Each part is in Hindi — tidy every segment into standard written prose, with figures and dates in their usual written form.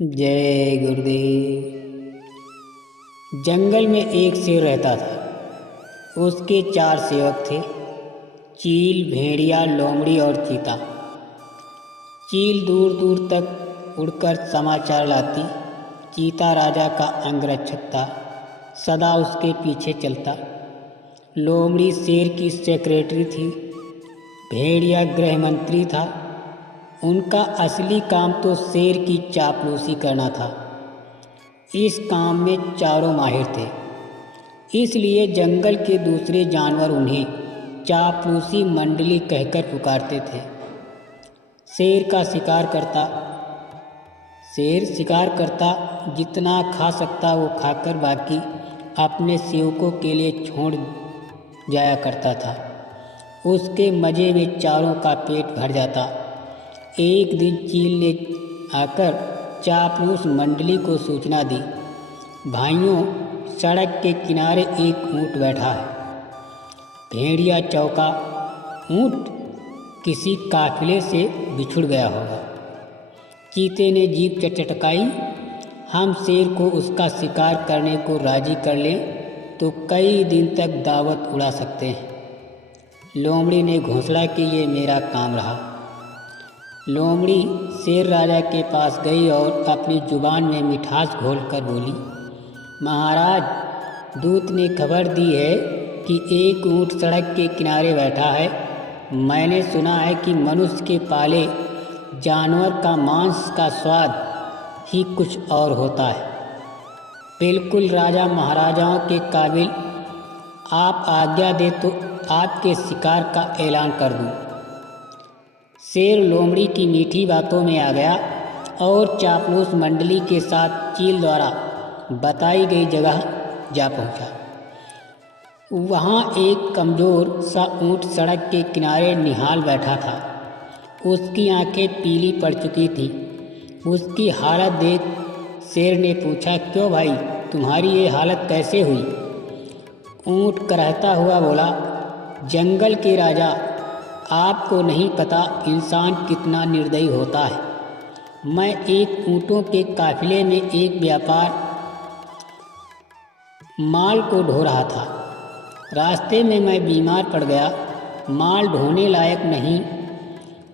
जय गुरुदेव। जंगल में एक शेर रहता था। उसके 4 सेवक थे, चील, भेड़िया, लोमड़ी और चीता। चील दूर दूर तक उड़कर समाचार लाती। चीता राजा का अंगरक्षक था, सदा उसके पीछे चलता। लोमड़ी शेर की सेक्रेटरी थी। भेड़िया गृह मंत्री था। उनका असली काम तो शेर की चापलूसी करना था। इस काम में चारों माहिर थे, इसलिए जंगल के दूसरे जानवर उन्हें चापलूसी मंडली कहकर पुकारते थे। शेर शिकार करता, जितना खा सकता वो खाकर बाकी अपने सेवकों के लिए छोड़ जाया करता था। उसके मज़े में चारों का पेट भर जाता। एक दिन चील ने आकर चापलूस मंडली को सूचना दी, भाइयों, सड़क के किनारे एक ऊँट बैठा है। भेड़िया चौंका, ऊँट किसी काफिले से बिछुड़ गया होगा। चीते ने जीभ चटकाई, हम शेर को उसका शिकार करने को राजी कर लें तो कई दिन तक दावत उड़ा सकते हैं। लोमड़ी ने घोंसला कि ये मेरा काम रहा। लोमड़ी शेर राजा के पास गई और अपनी जुबान में मिठास घोलकर बोली, महाराज, दूत ने खबर दी है कि एक ऊँट सड़क के किनारे बैठा है। मैंने सुना है कि मनुष्य के पाले जानवर का मांस का स्वाद ही कुछ और होता है। बिल्कुल राजा महाराजाओं के काबिल। आप आज्ञा दे तो आपके शिकार का ऐलान कर दूं। शेर लोमड़ी की मीठी बातों में आ गया और चापलूस मंडली के साथ चील द्वारा बताई गई जगह जा पहुंचा। वहां एक कमजोर सा ऊँट सड़क के किनारे निहाल बैठा था। उसकी आंखें पीली पड़ चुकी थी। उसकी हालत देख शेर ने पूछा, क्यों भाई, तुम्हारी ये हालत कैसे हुई? ऊँट करहता हुआ बोला, जंगल के राजा, आपको नहीं पता इंसान कितना निर्दयी होता है। मैं एक ऊँटों के काफिले में एक व्यापार माल को ढो रहा था। रास्ते में मैं बीमार पड़ गया। माल ढोने लायक नहीं।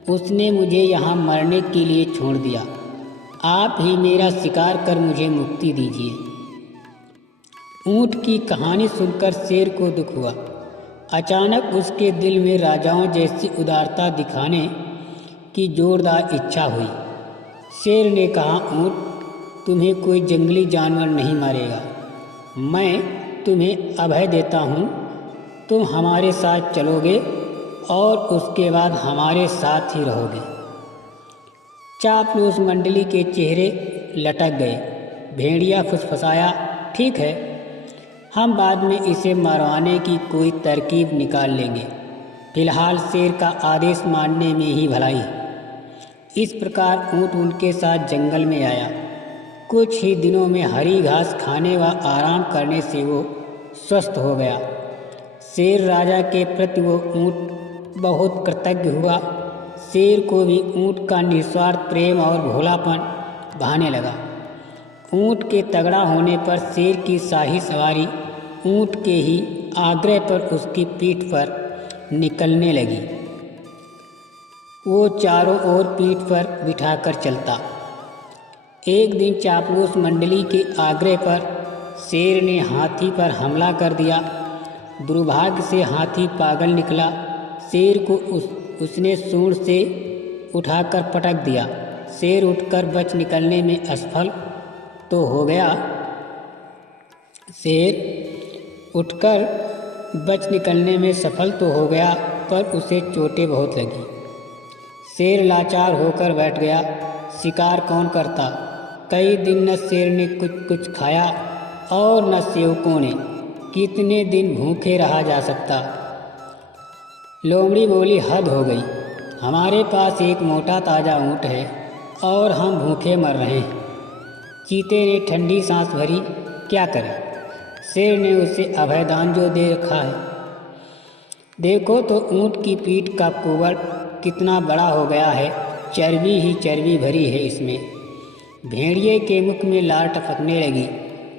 उसने मुझे यहाँ मरने के लिए छोड़ दिया। आप ही मेरा शिकार कर मुझे मुक्ति दीजिए। ऊँट की कहानी सुनकर शेर को दुख हुआ। अचानक उसके दिल में राजाओं जैसी उदारता दिखाने की जोरदार इच्छा हुई। शेर ने कहा, ऊँट, तुम्हें कोई जंगली जानवर नहीं मारेगा। मैं तुम्हें अभय देता हूँ। तुम हमारे साथ चलोगे और उसके बाद हमारे साथ ही रहोगे। चापलूस मंडली के चेहरे लटक गए। भेड़िया फुसफुसाया, ठीक है, हम बाद में इसे मरवाने की कोई तरकीब निकाल लेंगे। फिलहाल शेर का आदेश मानने में ही भलाई है। इस प्रकार ऊँट उनके साथ जंगल में आया। कुछ ही दिनों में हरी घास खाने व आराम करने से वो स्वस्थ हो गया। शेर राजा के प्रति वो ऊँट बहुत कृतज्ञ हुआ। शेर को भी ऊँट का निस्वार्थ प्रेम और भोलापन भाने लगा। ऊँट के तगड़ा होने पर शेर की शाही सवारी ऊँट के ही आग्रह पर उसकी पीठ पर निकलने लगी। वो चारों ओर पीठ पर बिठाकर चलता। एक दिन चापलूस मंडली के आग्रह पर शेर ने हाथी पर हमला कर दिया। दुर्भाग्य से हाथी पागल निकला। शेर को उसने सूंड से उठाकर पटक दिया। शेर उठकर बच निकलने में असफल तो हो गया। सफल तो हो गया, पर उसे चोटें बहुत लगी। शेर लाचार होकर बैठ गया। शिकार कौन करता? कई दिन न शेर ने कुछ खाया और न सेवकों ने। कितने दिन भूखे रहा जा सकता? लोमड़ी बोली, हद हो गई। हमारे पास एक मोटा ताज़ा ऊँट है और हम भूखे मर रहे हैं। चीते ने ठंडी सांस भरी, क्या करें? शेर ने उसे अभयदान जो दे रखा है। देखो तो ऊँट की पीठ का कुबर कितना बड़ा हो गया है। चर्बी ही चर्बी भरी है इसमें। भेड़िए के मुख में लार टपकने लगी।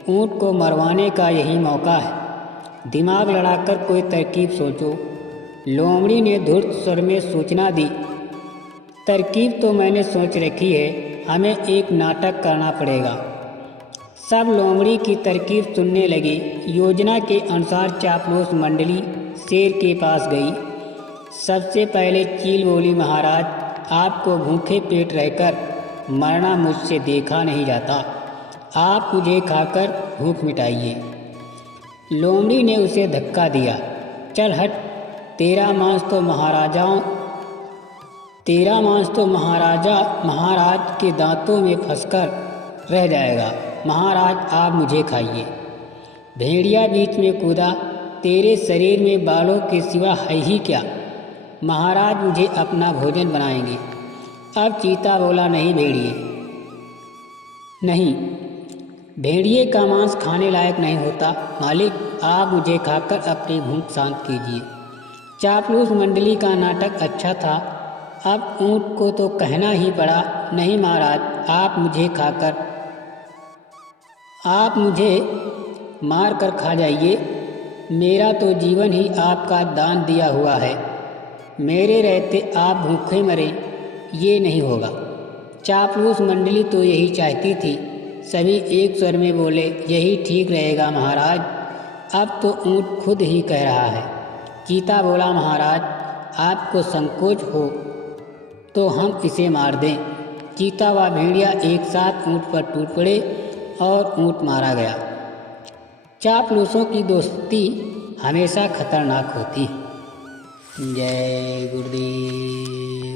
ऊँट को मरवाने का यही मौका है। दिमाग लड़ाकर कोई तरकीब सोचो। लोमड़ी ने धूर्त स्वर में सूचना दी। तरकीब तो मैंने सोच रखी है, हमें एक नाटक करना पड़ेगा। सब लोमड़ी की तरकीब सुनने लगे। योजना के अनुसार चापलूस मंडली शेर के पास गई। सबसे पहले चील बोली, महाराज, आपको भूखे पेट रहकर मरना मुझसे देखा नहीं जाता। आप मुझे खाकर भूख मिटाइए। लोमड़ी ने उसे धक्का दिया। चल हट, तेरा मांस तो महाराज के दांतों में फंसकर रह जाएगा। महाराज, आप मुझे खाइए। भेड़िया बीच में कूदा। तेरे शरीर में बालों के सिवा है ही क्या? महाराज मुझे अपना भोजन बनाएंगे। अब चीता बोला, नहीं भेड़िए, नहीं, भेड़िए का मांस खाने लायक नहीं होता। मालिक, आप मुझे खाकर अपनी भूख शांत कीजिए। चापलूस मंडली का नाटक अच्छा था। अब ऊँट को तो कहना ही पड़ा, नहीं महाराज, आप मुझे मार कर खा जाइए। मेरा तो जीवन ही आपका दान दिया हुआ है। मेरे रहते आप भूखे मरे, ये नहीं होगा। चापलूस मंडली तो यही चाहती थी। सभी एक स्वर में बोले, यही ठीक रहेगा महाराज। अब तो ऊँट खुद ही कह रहा है। चीता बोला, महाराज, आपको संकोच हो तो हम इसे मार दें। चीता व भेड़िया एक साथ ऊँट पर टूट पड़े और ऊँट मारा गया। चापलूसों की दोस्ती हमेशा खतरनाक होती। जय गुरुदेव।